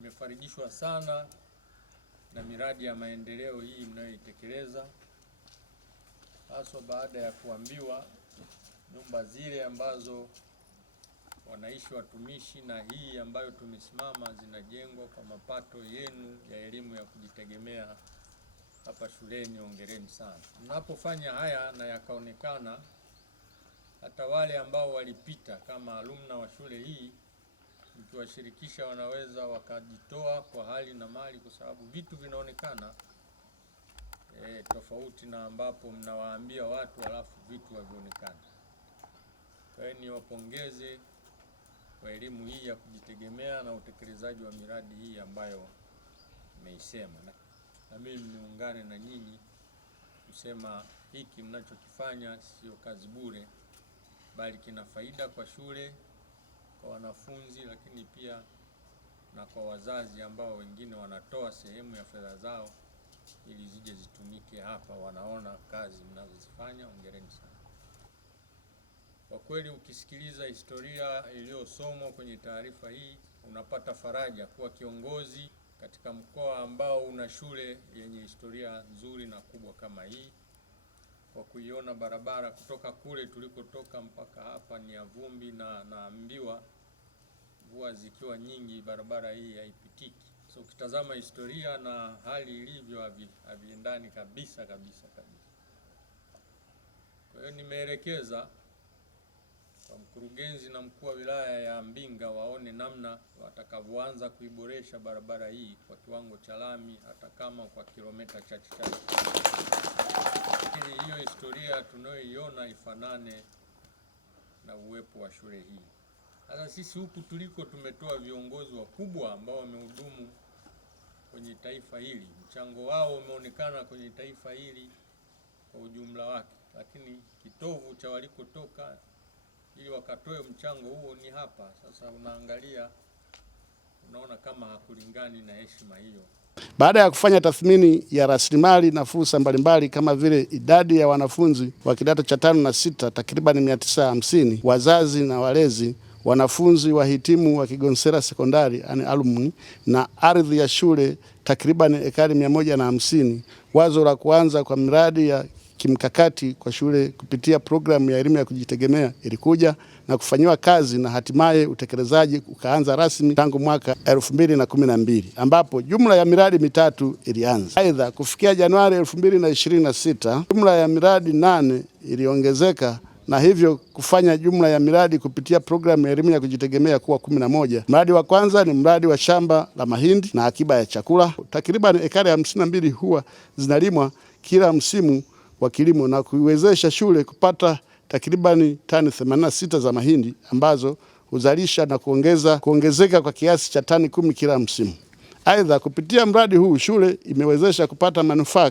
Nimefarijishwa sana na miradi ya maendeleo hii mnayoitekeleza, hasa baada ya kuambiwa nyumba zile ambazo wanaishi watumishi na hii ambayo tumesimama zinajengwa kwa mapato yenu ya elimu ya kujitegemea hapa shuleni. Hongereni sana. Mnapofanya haya na yakaonekana, hata wale ambao walipita kama alumna wa shule hii, mkiwashirikisha wanaweza wakajitoa kwa hali na mali, kwa sababu vitu vinaonekana tofauti na ambapo mnawaambia watu halafu vitu havionekani. Kwa hiyo niwapongeze kwa elimu hii ya kujitegemea na utekelezaji wa miradi hii ambayo nimeisema, na mimi niungane na nyinyi kusema hiki mnachokifanya sio kazi bure, bali kina faida kwa shule, kwa wanafunzi, lakini pia na kwa wazazi ambao wengine wanatoa sehemu ya fedha zao ili zije zitumike hapa. Wanaona kazi mnazozifanya. Hongereni sana. Kwa kweli, ukisikiliza historia iliyosomwa kwenye taarifa hii, unapata faraja kuwa kiongozi katika mkoa ambao una shule yenye historia nzuri na kubwa kama hii. Kwa kuiona barabara kutoka kule tulikotoka mpaka hapa ni ya vumbi, na naambiwa mvua zikiwa nyingi barabara hii haipitiki. So ukitazama historia na hali ilivyo haviendani kabisa. Kwa hiyo nimeelekeza kwa mkurugenzi na mkuu wa wilaya ya Mbinga waone namna watakavyoanza kuiboresha barabara hii kwa kiwango cha lami, hata kama kwa kilomita chache, ili hiyo historia tunayoiona ifanane na uwepo wa shule hii. Sasa sisi huku tuliko tumetoa viongozi wakubwa ambao wamehudumu kwenye taifa hili. Mchango wao umeonekana kwenye taifa hili kwa ujumla wake, lakini kitovu cha walikotoka ili wakatoe mchango huo ni hapa. Sasa unaangalia, unaona kama hakulingani na heshima hiyo. Baada ya kufanya tathmini ya rasilimali na fursa mbalimbali kama vile idadi ya wanafunzi wa kidato cha 5 na 6 takriban 950, wazazi na walezi, wanafunzi wahitimu wa Kigonsera Sekondari alumni, na ardhi ya shule takriban ekari 150, wazo la kuanza kwa miradi ya kimkakati kwa shule kupitia programu ya elimu ya kujitegemea ilikuja na kufanyiwa kazi, na hatimaye utekelezaji ukaanza rasmi tangu mwaka 2012 ambapo jumla ya miradi mitatu ilianza. Aidha, kufikia Januari 2026 jumla ya miradi 8 iliongezeka na hivyo kufanya jumla ya miradi kupitia programu ya elimu ya kujitegemea kuwa 11. Mradi wa kwanza ni mradi wa shamba la mahindi na akiba ya chakula. Takriban ekari 52 huwa zinalimwa kila msimu wa kilimo na kuiwezesha shule kupata takribani tani 86 za mahindi ambazo huzalisha na kuongezeka kwa kiasi cha tani 10 kila msimu. Aidha, kupitia mradi huu shule imewezesha kupata manufaa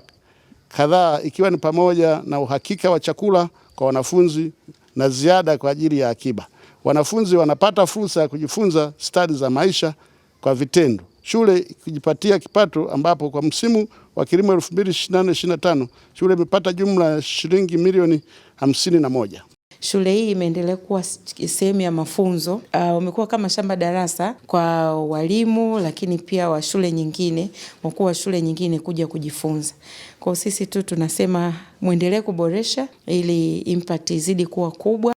kadhaa, ikiwa ni pamoja na uhakika wa chakula kwa wanafunzi na ziada kwa ajili ya akiba. Wanafunzi wanapata fursa ya kujifunza stadi za maisha kwa vitendo, shule kujipatia kipato, ambapo kwa msimu wa kilimo 2024/25 shule imepata jumla ya shilingi milioni 51. Shule hii imeendelea kuwa sehemu ya mafunzo. Umekuwa kama shamba darasa kwa walimu, lakini pia wa shule nyingine, wakuu wa shule nyingine kuja kujifunza. Kwa sisi tu tunasema muendelee kuboresha ili impact izidi kuwa kubwa.